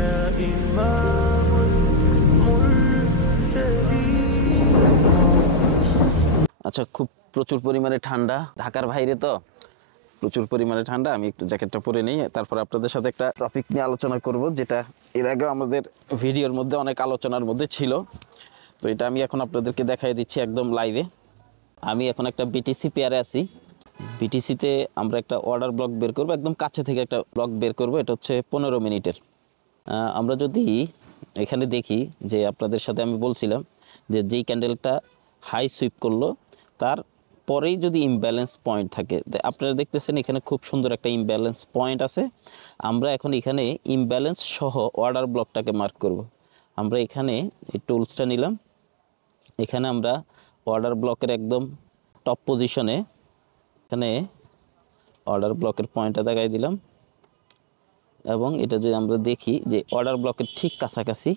يا إمام المرسلين। আচ্ছা, খুব প্রচুর পরিমাণে ঠান্ডা, ঢাকার বাইরে তো প্রচুর পরিমাণে ঠান্ডা। আমি একটু জ্যাকেটটা পরে নিই, তারপর আপনাদের সাথে একটা টপিক নিয়ে আলোচনা করব, যেটা এর আগে আমাদের ভিডিওর মধ্যে অনেক আলোচনার মধ্যে ছিল। তো এটা আমি এখন আপনাদেরকে দেখাই দিচ্ছি একদম লাইভে। আমি এখন একটা বিটিসি পেয়ারে আছি। বিটিসিতে আমরা একটা অর্ডার ব্লক বের করব, একদম কাছে থেকে একটা ব্লক বের করব। এটা হচ্ছে 15 মিনিটের। আমরা যদি এখানে দেখি যে আপনাদের সাথে আমি বলছিলাম যে যেই ক্যান্ডেলটা হাই সুইপ করলো তার পরেই যদি ইমব্যালেন্স পয়েন্ট থাকে, আপনারা দেখতেছেন এখানে খুব সুন্দর একটা ইমব্যালেন্স পয়েন্ট আছে। আমরা এখন এখানে ইমব্যালেন্স সহ অর্ডার ব্লকটাকে মার্ক করব। আমরা এখানে এই টুলসটা নিলাম, এখানে আমরা অর্ডার ব্লকের একদম টপ পজিশনে এখানে অর্ডার ব্লকের পয়েন্টটা দেখাই দিলাম, এবং এটা যদি আমরা দেখি যে অর্ডার ব্লকের ঠিক কাছাকাছি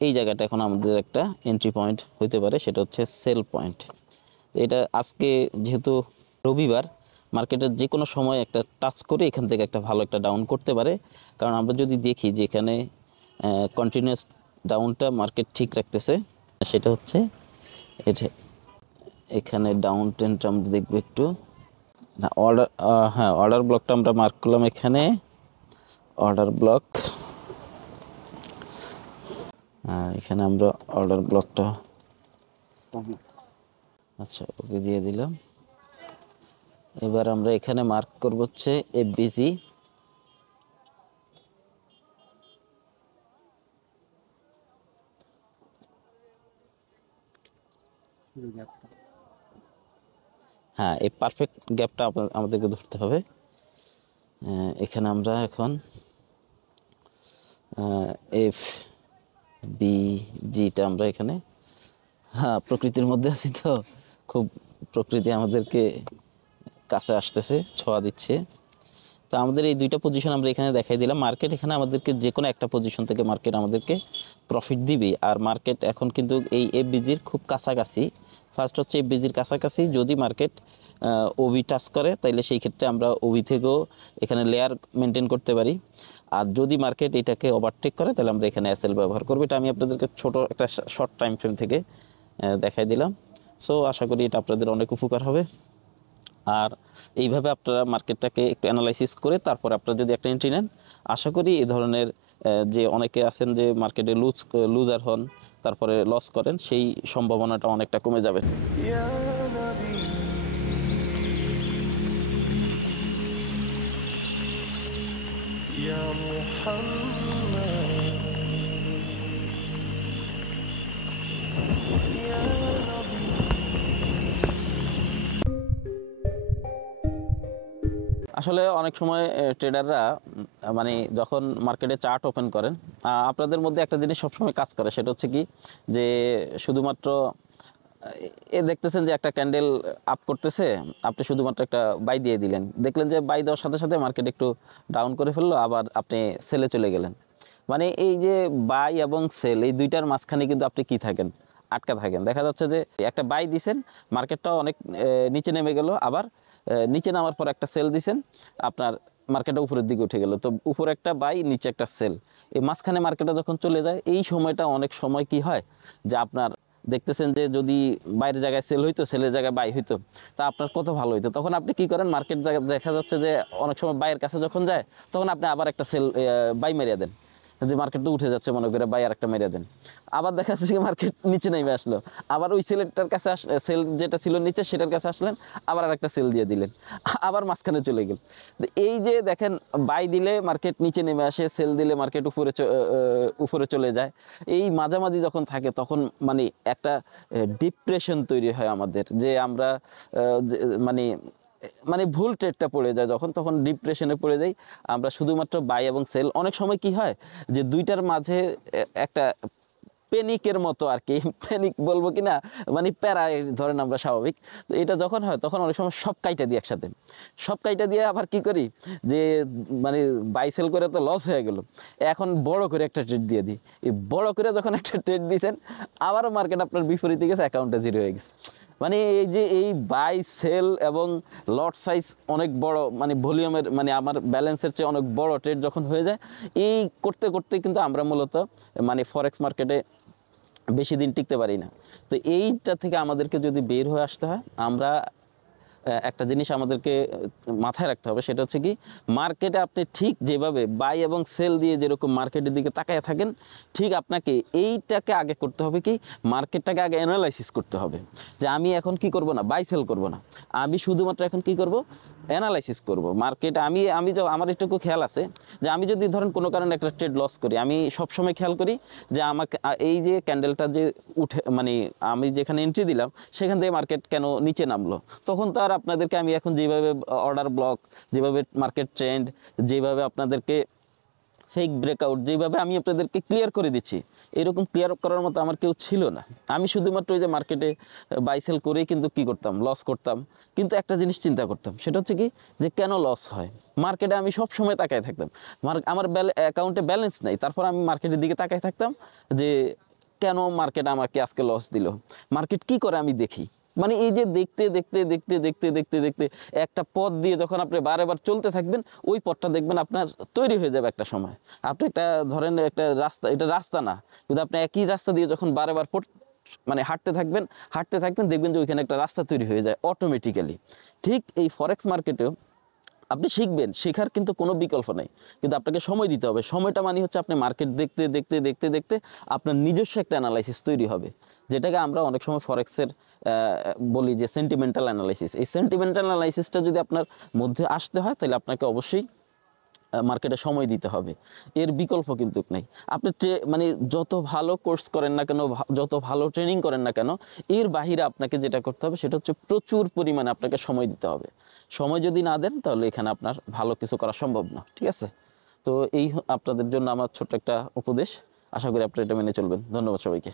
এই জায়গাটা এখন আমাদের একটা এন্ট্রি পয়েন্ট হইতে পারে, সেটা হচ্ছে সেল পয়েন্ট। এটা আজকে যেহেতু রবিবার, মার্কেটের যে কোনো সময় একটা টাচ করে এখান থেকে একটা ভালো একটা ডাউন করতে পারে। কারণ আমরা যদি দেখি যে এখানে কন্টিনিউয়াস ডাউনটা মার্কেট ঠিক রাখতেছে, সেটা হচ্ছে এটা এখানে ডাউন ট্রেন্ডটা আমরা দেখবো একটু। না অর্ডার, হ্যাঁ অর্ডার ব্লকটা আমরা মার্ক করলাম এখানে, অর্ডার ব্লক। এখানে আমরা অর্ডার ব্লকটা আচ্ছা ওকে দিয়ে দিলাম। এবার আমরা এখানে মার্ক করব হচ্ছে এফবিজি। হ্যাঁ, এই পারফেক্ট গ্যাপটা আমাদেরকে ধরতে হবে। এখানে আমরা এখন এফ বি জিটা আমরা এখানে, হ্যাঁ প্রকৃতির মধ্যে আছি তো, খুব প্রকৃতি আমাদেরকে কাছে আসতেছে, ছোঁয়া দিচ্ছে। তো আমাদের এই দুইটা পজিশন আমরা এখানে দেখাই দিলাম। মার্কেট এখানে আমাদেরকে যে কোনো একটা পজিশন থেকে মার্কেট আমাদেরকে প্রফিট দিবে। আর মার্কেট এখন কিন্তু এই এফবিজির খুব কাছাকাছি। ফার্স্ট হচ্ছে এফবিজির কাছাকাছি যদি মার্কেট ওবি টাচ করে, তাইলে সেই ক্ষেত্রে আমরা ওবি থেকেও এখানে লেয়ার মেনটেন করতে পারি। আর যদি মার্কেট এটাকে ওভারটেক করে, তাহলে আমরা এখানে এসএল ব্যবহার করবো। এটা আমি আপনাদেরকে ছোট একটা শর্ট টাইম ফ্রেম থেকে দেখাই দিলাম। সো আশা করি এটা আপনাদের অনেক উপকার হবে। আর এইভাবে আপনারা মার্কেটটাকে একটু অ্যানালাইসিস করে তারপর আপনারা যদি একটা এন্ট্রি নেন, আশা করি এই ধরনের যে অনেকে আছেন যে মার্কেটে লুজার হন, তারপরে লস করেন, সেই সম্ভাবনাটা অনেকটা কমে যাবে। يا نبي يا محمد يا نبي। আসলে অনেক সময় ট্রেডাররা মানে যখন মার্কেটে চার্ট ওপেন করেন, আপনাদের মধ্যে একটা জিনিস সবসময় কাজ করে, সেটা হচ্ছে কি যে শুধুমাত্র দেখতেছেন যে একটা ক্যান্ডেল আপ করতেছে, আপনি শুধুমাত্র একটা বাই দিয়ে দিলেন, দেখলেন যে বাই দেওয়ার সাথে সাথে মার্কেট একটু ডাউন করে ফেললো, আবার আপনি সেলে চলে গেলেন। মানে এই যে বাই এবং সেল, এই দুইটার মাঝখানে কিন্তু আপনি কি থাকেন, আটকা থাকেন। দেখা যাচ্ছে যে একটা বাই দিছেন, মার্কেটটাও অনেক নিচে নেমে গেল, আবার নিচে নামার পর একটা সেল দিছেন, আপনার মার্কেটটা উপরের দিকে উঠে গেল। তো উপরে একটা বাই, নিচে একটা সেল, এই মাঝখানে মার্কেটটা যখন চলে যায়, এই সময়টা অনেক সময় কি হয় যে আপনার দেখতেছেন যে যদি বাইরের জায়গায় সেল হইতো, সেলের জায়গায় বাই হইতো, তা আপনার কত ভালো হইতো। তখন আপনি কি করেন, মার্কেট দেখা যাচ্ছে যে অনেক সময় বাইয়ের কাছে যখন যায়, তখন আপনি আবার একটা সেল বাই মেরিয়ে দেন, যে মার্কেট তো উঠে যাচ্ছে মনে করে, বাই আর একটা মেরিয়ে দেন। আবার দেখা যাচ্ছে যে মার্কেট নিচে নেমে আসলো, আবার ওই সেলেরটার কাছে সেল যেটা ছিল নিচে সেটার কাছে আসলেন, আবার আর একটা সেল দিয়ে দিলেন, আবার মাঝখানে চলে গেল। এই যে দেখেন, বাই দিলে মার্কেট নিচে নেমে আসে, সেল দিলে মার্কেট উপরে চলে যায়। এই মাঝামাঝি যখন থাকে, তখন মানে একটা ডিপ্রেশন তৈরি হয় আমাদের, যে আমরা মানে মানে ভুল ট্রেডটা পড়ে যায় যখন, তখন ডিপ্রেশনে পড়ে যাই আমরা। শুধুমাত্র বাই এবং সেল, অনেক সময় কি হয় যে দুইটার মাঝে একটা প্যানিকের মতো আর কি, প্যানিক বলবো কি না, মানে প্যারা ধরেন আমরা স্বাভাবিক। তো এটা যখন হয়, তখন অনেক সময় সব কাইটা দিই একসাথে, সব কাইটা দিয়ে আবার কি করি যে মানে বাই সেল করে তো লস হয়ে গেল, এখন বড় করে একটা ট্রেড দিয়ে দিই। এই বড় করে যখন একটা ট্রেড দিয়েছেন, আবারও মার্কেট আপনার বিপরীতে গেছে, অ্যাকাউন্টে জিরো হয়ে গেছে। মানে এই যে এই বাই সেল এবং লট সাইজ অনেক বড়, মানে ভলিউমের, মানে আমার ব্যালেন্সের চেয়ে অনেক বড় ট্রেড যখন হয়ে যায়, এই করতে করতে কিন্তু আমরা মূলত মানে ফরেক্স মার্কেটে বেশি দিন টিকতে পারি না। তো এইটা থেকে আমাদেরকে যদি বের হয়ে আসতে হয়, আমরা একটা জিনিস আমাদেরকে মাথায় রাখতে হবে, সেটা হচ্ছে কি, মার্কেটে আপনি ঠিক যেভাবে বাই এবং সেল দিয়ে যেরকম মার্কেটের দিকে তাকায় থাকেন, ঠিক আপনাকে এইটাকে আগে করতে হবে কি, মার্কেটটাকে আগে অ্যানালাইসিস করতে হবে যে আমি এখন কি করব না, বাই সেল করব না, আমি শুধুমাত্র এখন কি করব, অ্যানালাইসিস করব মার্কেট। আমি আমার এটুকু খেয়াল আছে যে আমি যদি ধরেন কোনো কারণে একটা ট্রেড লস করি, আমি সবসময় খেয়াল করি যে আমাকে এই যে ক্যান্ডেলটা যে উঠে, মানে আমি যেখানে এন্ট্রি দিলাম সেখান থেকে মার্কেট কেন নিচে নামলো, তখন তো আর আপনাদেরকে আমি এখন যেভাবে অর্ডার ব্লক, যেভাবে মার্কেট ট্রেন্ড, যেভাবে আপনাদেরকে ফেক ব্রেকআউট, যেভাবে আমি আপনাদেরকে ক্লিয়ার করে দিচ্ছি, এরকম ক্লিয়ার করার মতো আমার কেউ ছিল না। আমি শুধুমাত্র ওই যে মার্কেটে বাই সেল করেই কিন্তু কি করতাম, লস করতাম। কিন্তু একটা জিনিস চিন্তা করতাম, সেটা হচ্ছে কি, যে কেন লস হয়। মার্কেটে আমি সব সময় তাকায় থাকতাম, আমার অ্যাকাউন্টে ব্যালেন্স নাই, তারপর আমি মার্কেটের দিকে তাকায় থাকতাম যে কেন মার্কেট আমাকে আজকে লস দিল, মার্কেট কি করে আমি দেখি। মানে এই যে দেখতে দেখতে দেখতে দেখতে দেখতে দেখতে একটা পথ দিয়ে যখন আপনি বারেবার চলতে থাকবেন, ওই পথটা দেখবেন আপনার তৈরি হয়ে যাবে একটা সময়। আপনি একটা ধরেন একটা রাস্তা, এটা রাস্তা না, কিন্তু আপনি একই রাস্তা দিয়ে যখন বারেবার মানে হাঁটতে থাকবেন, দেখবেন যে ওইখানে একটা রাস্তা তৈরি হয়ে যায় অটোমেটিক্যালি। ঠিক এই ফরেক্স মার্কেটেও আপনি শিখবেন, শেখার কিন্তু কোনো বিকল্প নেই, কিন্তু আপনাকে সময় দিতে হবে। সময়টা মানে হচ্ছে আপনি মার্কেট দেখতে দেখতে দেখতে দেখতে আপনার নিজস্ব একটা অ্যানালাইসিস তৈরি হবে, যেটাকে আমরা অনেক সময় ফরেক্সের বলি যে সেন্টিমেন্টাল অ্যানালাইসিস। এই সেন্টিমেন্টাল অ্যানালাইসিসটা যদি আপনার মধ্যে আসতে হয়, তাহলে আপনাকে অবশ্যই মার্কেটে সময় দিতে হবে, এর বিকল্প কিন্তু নেই। আপনি মানে যত ভালো কোর্স করেন না কেন, যত ভালো ট্রেনিং করেন না কেন, এর বাহিরে আপনাকে যেটা করতে হবে সেটা হচ্ছে প্রচুর পরিমাণে আপনাকে সময় দিতে হবে। সময় যদি না দেন, তাহলে এখানে আপনার ভালো কিছু করা সম্ভব না। ঠিক আছে? তো এই আপনাদের জন্য আমার ছোট্ট একটা উপদেশ, আশা করি আপনারা এটা মেনে চলবেন। ধন্যবাদ সবাইকে।